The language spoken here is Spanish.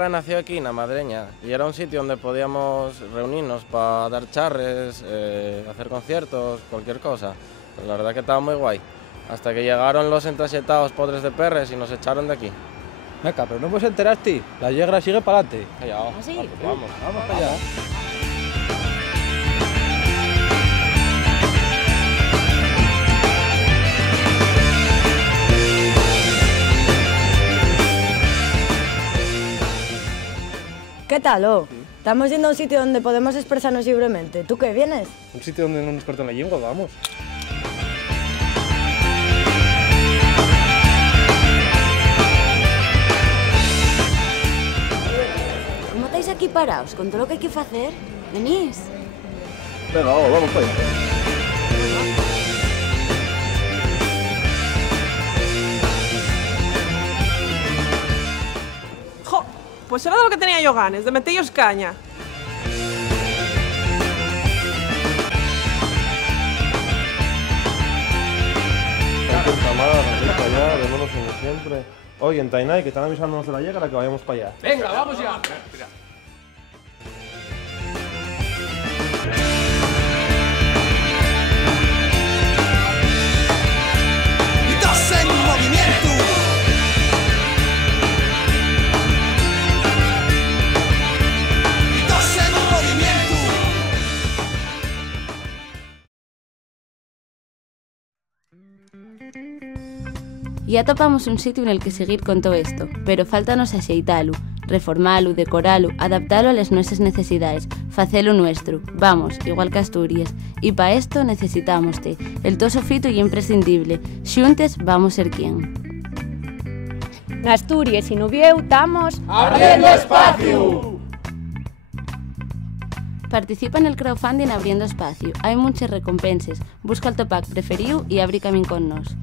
Yegra nació aquí, en la Madreña, y era un sitio donde podíamos reunirnos para dar charres, hacer conciertos, cualquier cosa. Pues la verdad que estaba muy guay. Hasta que llegaron los entrasetados podres de perres y nos echaron de aquí. Meca, pero no puedes enterarte. La Yegra sigue para adelante. Callao. ¿Ah, sí? Vamos. Vamos para allá. ¿Qué tal, Estamos yendo a un sitio donde podemos expresarnos libremente. ¿Tú qué vienes? Un sitio donde no nos corten la lengua, vamos. ¿Cómo estáis aquí parados con todo lo que hay que hacer? ¿Venís? Venga, vamos para allá. Jo, pues era de lo que tenía yo ganas, de metellos caña. Hay que llamar, para allá, vémonos como siempre. Oye, en Tainai, que están avisándonos de la Yegra que vayamos para allá. Venga, vamos ya. Dos en movimiento. Dos en movimiento. Ya topamos un sitio en el que seguir con todo esto, pero fáltanos axeitalo, reformalo, decoralo, adaptalo a las nuestras necesidades, facelo nuestro, vamos, igual que Asturias. Y para esto necesitámoste, el to sofito y imprescindible, xuntes vamos ser quien. En Asturias y Nubieu estamos ¡Abriendo espacio! Participa en el crowdfunding Abriendo Espacio, hay muchas recompensas, busca el topac preferido y abrí camín con nos.